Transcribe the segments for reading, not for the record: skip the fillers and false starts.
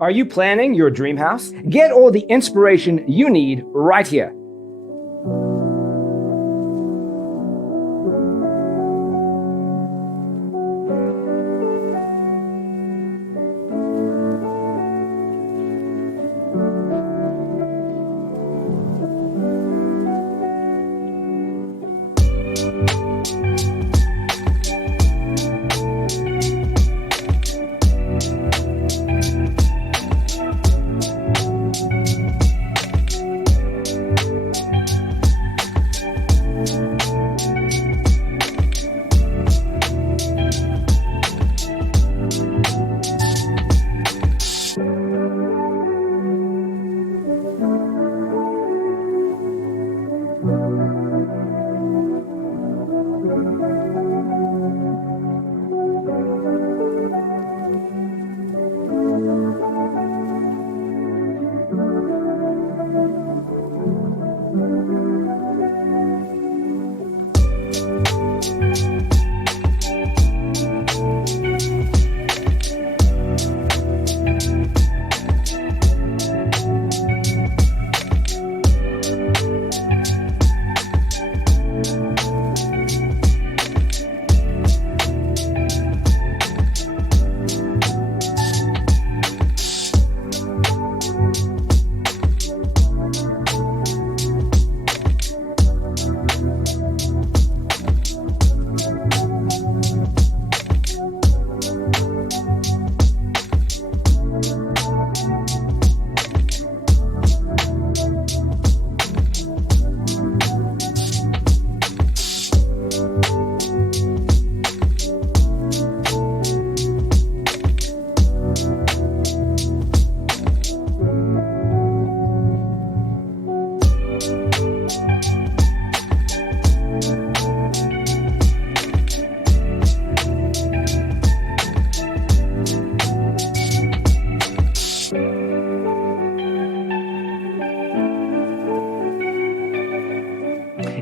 Are you planning your dream house? Get all the inspiration you need right here.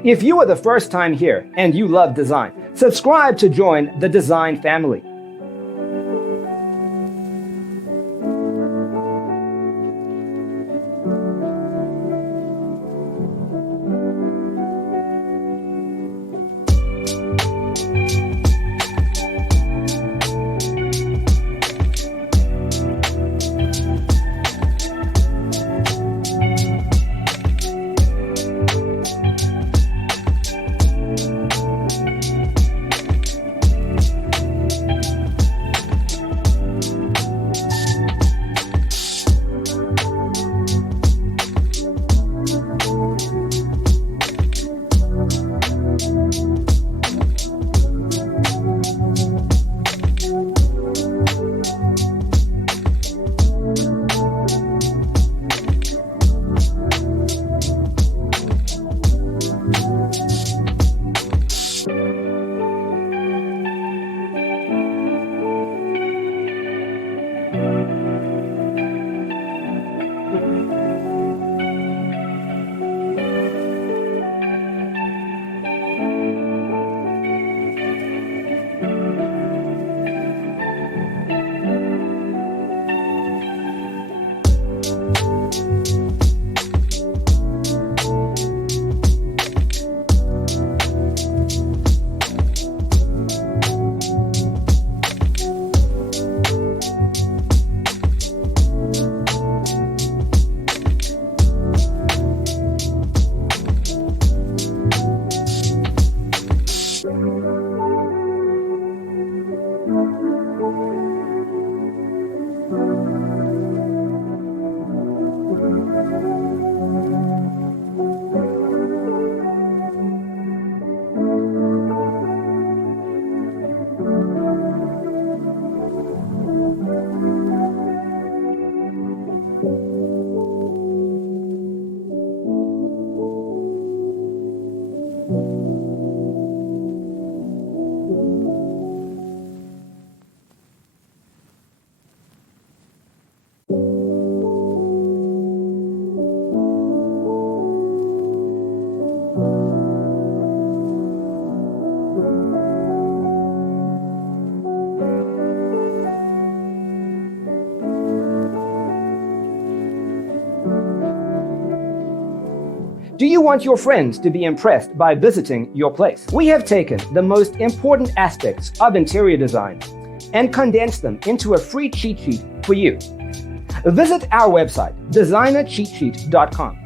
If you are the first time here and you love design, subscribe to join the design family. Do you want your friends to be impressed by visiting your place? We have taken the most important aspects of interior design and condensed them into a free cheat sheet for you. Visit our website, designercheatsheet.com.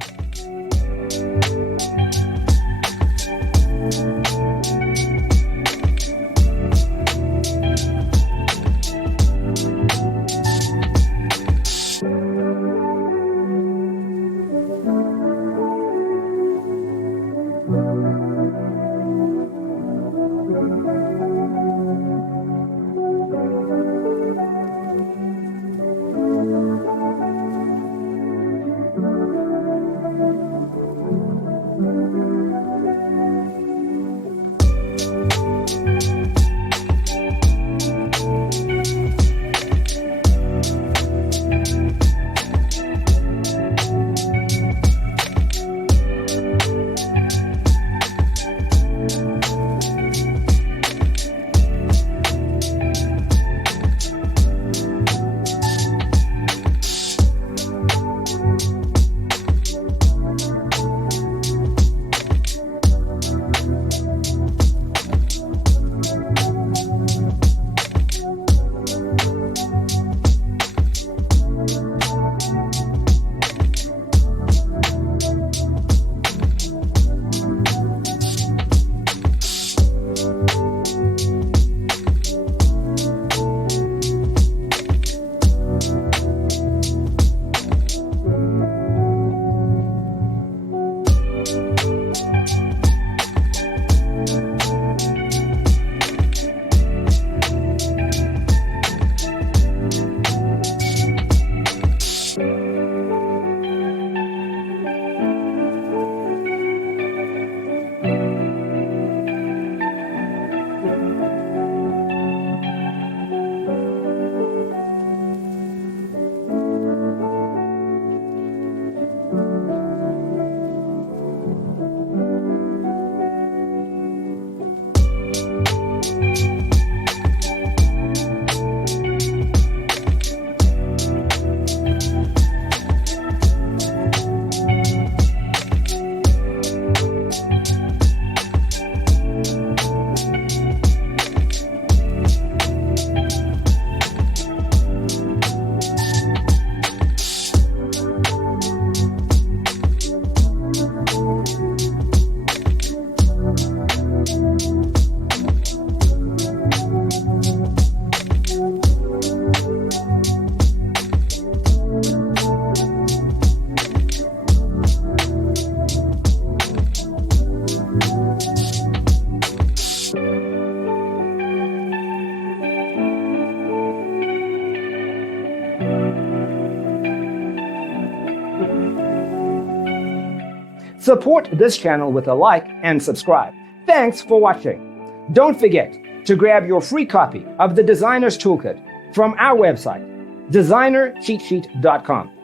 Support this channel with a like and subscribe. Thanks for watching. Don't forget to grab your free copy of the Designer's Toolkit from our website, designercheatsheet.com.